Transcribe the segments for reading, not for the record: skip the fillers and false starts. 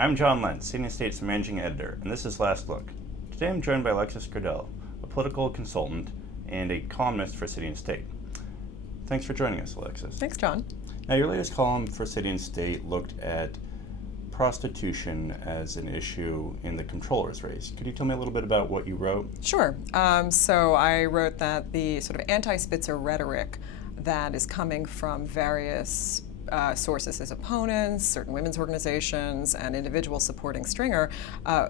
I'm John Lentz, City and State's managing editor, and this is Last Look. Today I'm joined by Alexis Grenell, a political consultant and a columnist for City and State. Thanks for joining us, Alexis. Thanks, John. Now, your latest column for City and State looked at prostitution as an issue in the controller's race. Could you tell me a little bit about what you wrote? Sure. So I wrote that the sort of anti-Spitzer rhetoric that is coming from various sources, his opponents, certain women's organizations, and individuals supporting Stringer,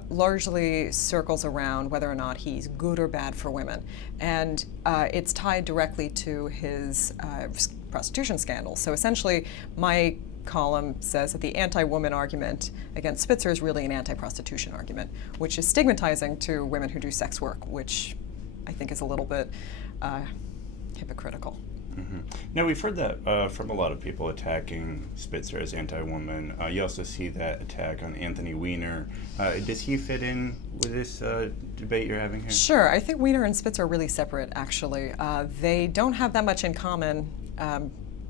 largely circles around whether or not he's good or bad for women. And it's tied directly to his prostitution scandal. So essentially, my column says that the anti-woman argument against Spitzer is really an anti-prostitution argument, which is stigmatizing to women who do sex work, which I think is a little bit hypocritical. Mm-hmm. Now, we've heard that from a lot of people attacking Spitzer as anti-woman. You also see that attack on Anthony Weiner. Does he fit in with this debate you're having here? Sure. I think Weiner and Spitzer are really separate, actually. They don't have that much in common,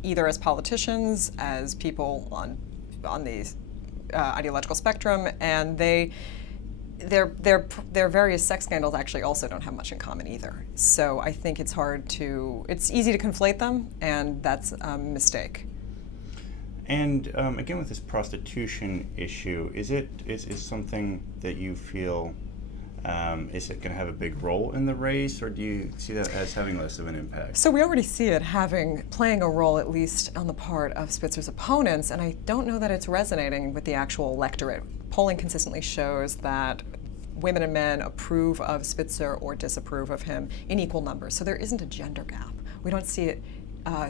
either as politicians, as people on the ideological spectrum, and their various sex scandals actually also don't have much in common either. So I think it's easy to conflate them, and that's a mistake. And again, with this prostitution issue, is something that you feel, is it going to have a big role in the race, or do you see that as having less of an impact? So we already see it playing a role, at least on the part of Spitzer's opponents, and I don't know that it's resonating with the actual electorate. Polling consistently shows that women and men approve of Spitzer or disapprove of him in equal numbers. So there isn't a gender gap. We don't see it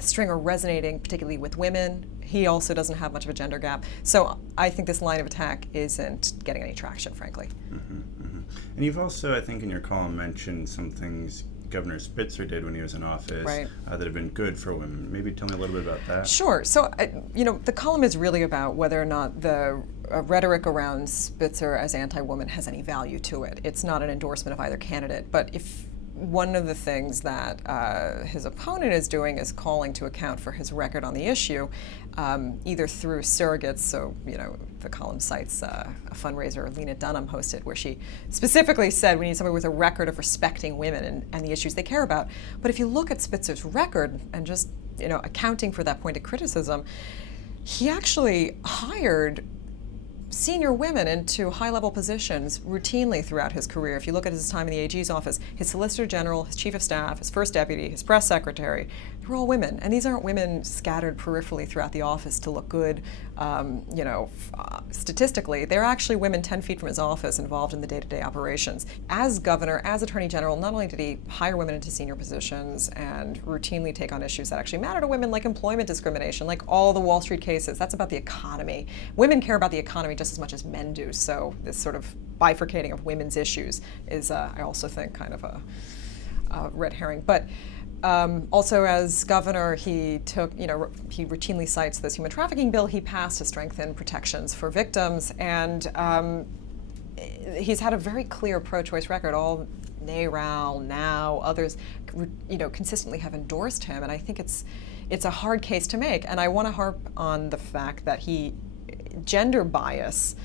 Stringer resonating particularly with women. He also doesn't have much of a gender gap. So I think this line of attack isn't getting any traction, frankly. Mm-hmm, mm-hmm. And you've also, I think in your column, mentioned some things Governor Spitzer did when he was in office, right, that have been good for women. Maybe tell me a little bit about that. Sure. So, the column is really about whether or not the rhetoric around Spitzer as anti-woman has any value to it. It's not an endorsement of either candidate, but if one of the things that his opponent is doing is calling to account for his record on the issue, either through surrogates. So, the column cites a fundraiser Lena Dunham hosted, where she specifically said we need somebody with a record of respecting women and the issues they care about. But if you look at Spitzer's record and just accounting for that point of criticism, he actually hired senior women into high-level positions routinely throughout his career. If you look at his time in the AG's office, his Solicitor General, his Chief of Staff, his First Deputy, his Press Secretary, they're all women. And these aren't women scattered peripherally throughout the office to look good, statistically. They're actually women 10 feet from his office involved in the day-to-day operations. As governor, as Attorney General, not only did he hire women into senior positions and routinely take on issues that actually matter to women, like employment discrimination, like all the Wall Street cases, that's about the economy. Women care about the economy just as much as men do, so this sort of bifurcating of women's issues is, I also think, kind of a red herring. But also as governor, he routinely cites this human trafficking bill he passed to strengthen protections for victims, and he's had a very clear pro-choice record. All NARAL, NOW, others, consistently have endorsed him, and I think it's a hard case to make. And I want to harp on the fact that gender bias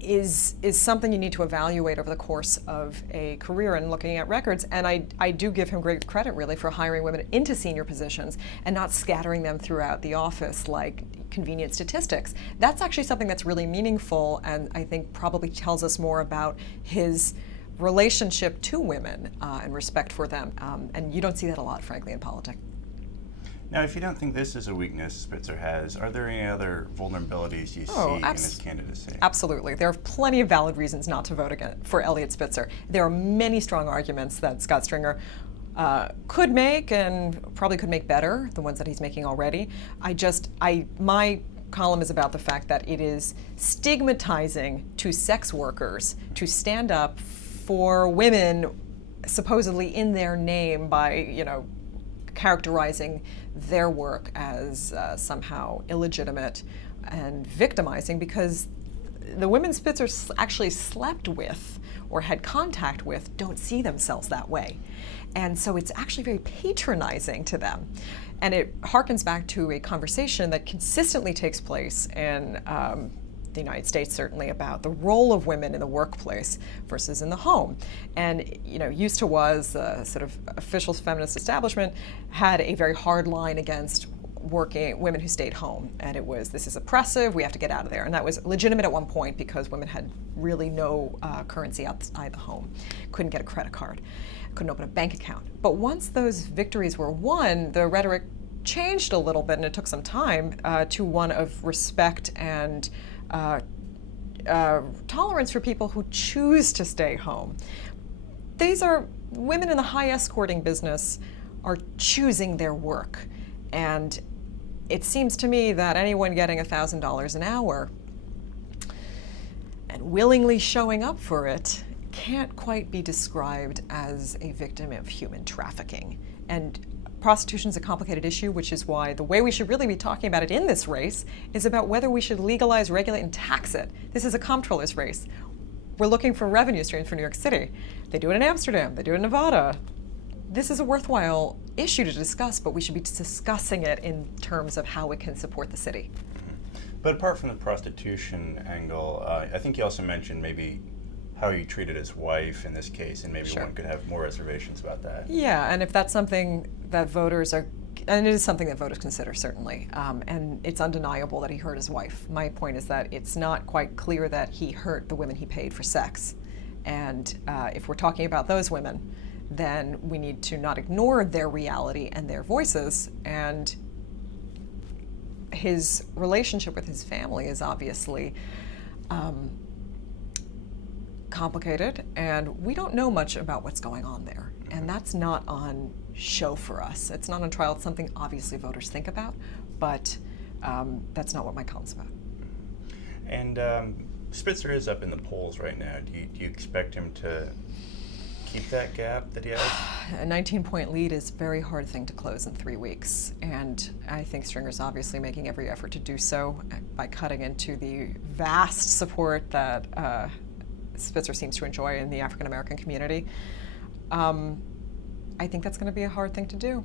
is something you need to evaluate over the course of a career and looking at records. And I do give him great credit, really, for hiring women into senior positions and not scattering them throughout the office like convenient statistics. That's actually something that's really meaningful, and I think probably tells us more about his relationship to women and respect for them. And you don't see that a lot, frankly, in politics. Now, if you don't think this is a weakness Spitzer has, are there any other vulnerabilities you see in his candidacy? Absolutely. There are plenty of valid reasons not to vote for Eliot Spitzer. There are many strong arguments that Scott Stringer could make and probably could make better, the ones that he's making already. My column is about the fact that it is stigmatizing to sex workers to stand up for women supposedly in their name by, characterizing their work as somehow illegitimate and victimizing, because the women Spitzer actually slept with or had contact with don't see themselves that way. And so it's actually very patronizing to them. And it harkens back to a conversation that consistently takes place in the United States certainly, about the role of women in the workplace versus in the home. And used to was sort of official feminist establishment had a very hard line against working women who stayed home, and it was, this is oppressive, we have to get out of there. And that was legitimate at one point because women had really no currency outside the home, couldn't get a credit card, couldn't open a bank account. But once those victories were won, the rhetoric changed a little bit, and it took some time, to one of respect and tolerance for people who choose to stay home. These are women in the high escorting business are choosing their work. And it seems to me that anyone getting $1,000 an hour and willingly showing up for it can't quite be described as a victim of human trafficking. And prostitution is a complicated issue, which is why the way we should really be talking about it in this race is about whether we should legalize, regulate, and tax it. This is a comptroller's race. We're looking for revenue streams for New York City. They do it in Amsterdam, they do it in Nevada. This is a worthwhile issue to discuss, but we should be discussing it in terms of how it can support the city. But apart from the prostitution angle, I think you also mentioned maybe how you treated his wife in this case, and maybe Sure. one could have more reservations about that. Yeah, and if that's something that voters are, and it is something that voters consider, certainly, and it's undeniable that he hurt his wife. My point is that it's not quite clear that he hurt the women he paid for sex. And if we're talking about those women, then we need to not ignore their reality and their voices. And his relationship with his family is obviously complicated, and we don't know much about what's going on there. And that's not on show for us. It's not on trial. It's something obviously voters think about, but that's not what my column's about. And Spitzer is up in the polls right now. Do you expect him to keep that gap that he has? A 19-point lead is a very hard thing to close in 3 weeks, and I think Stringer's obviously making every effort to do so by cutting into the vast support that Spitzer seems to enjoy in the African American community. I think that's going to be a hard thing to do.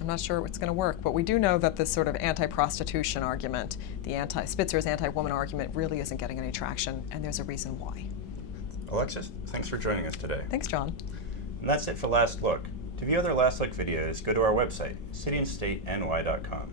I'm not sure it's going to work, but we do know that this sort of anti-prostitution argument, Spitzer's anti-woman argument, really isn't getting any traction, and there's a reason why. Alexis, thanks for joining us today. Thanks, John. And that's it for Last Look. To view other Last Look videos, go to our website, cityandstateny.com.